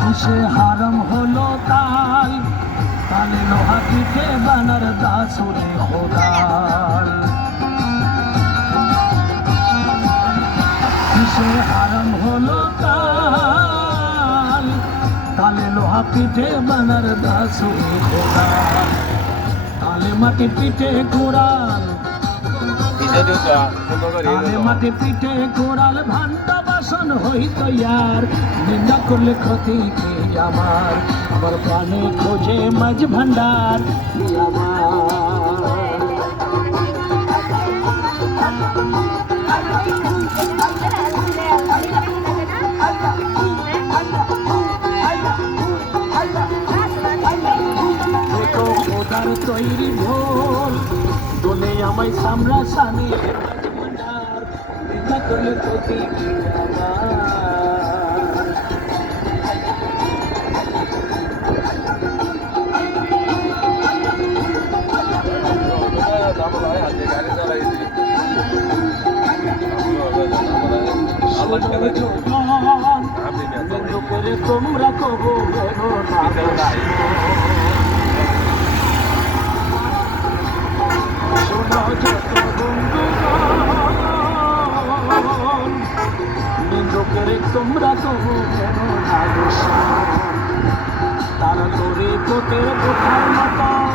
কিসে হারাম হলো তাল, তালে লোহা পিঠে বানার দাসুরে খোদাল। কিসে হারাম হলো তাল, তালে লোহা পিঠে বানার দাসুরে খোদাল। তালে মাটি পিঠে কোরাল, তালে মাটি পিঠে কোরাল, ভান্ডা বাসন হইত ইয়ার। নিন্দা করলে ক্ষতি কি আমার, আমার প্রাণে খোঁজে মাঝ ভান্ডার দেখো খোদার তৈরি ঢোল, দোলে আমায় সামরা সানি মাঝ ভান্ডার। নিন্দা করলে ক্ষতি কি আমার। তোমরা কবো তোমরা কবো তারা তোরে তোদের কোথার মতো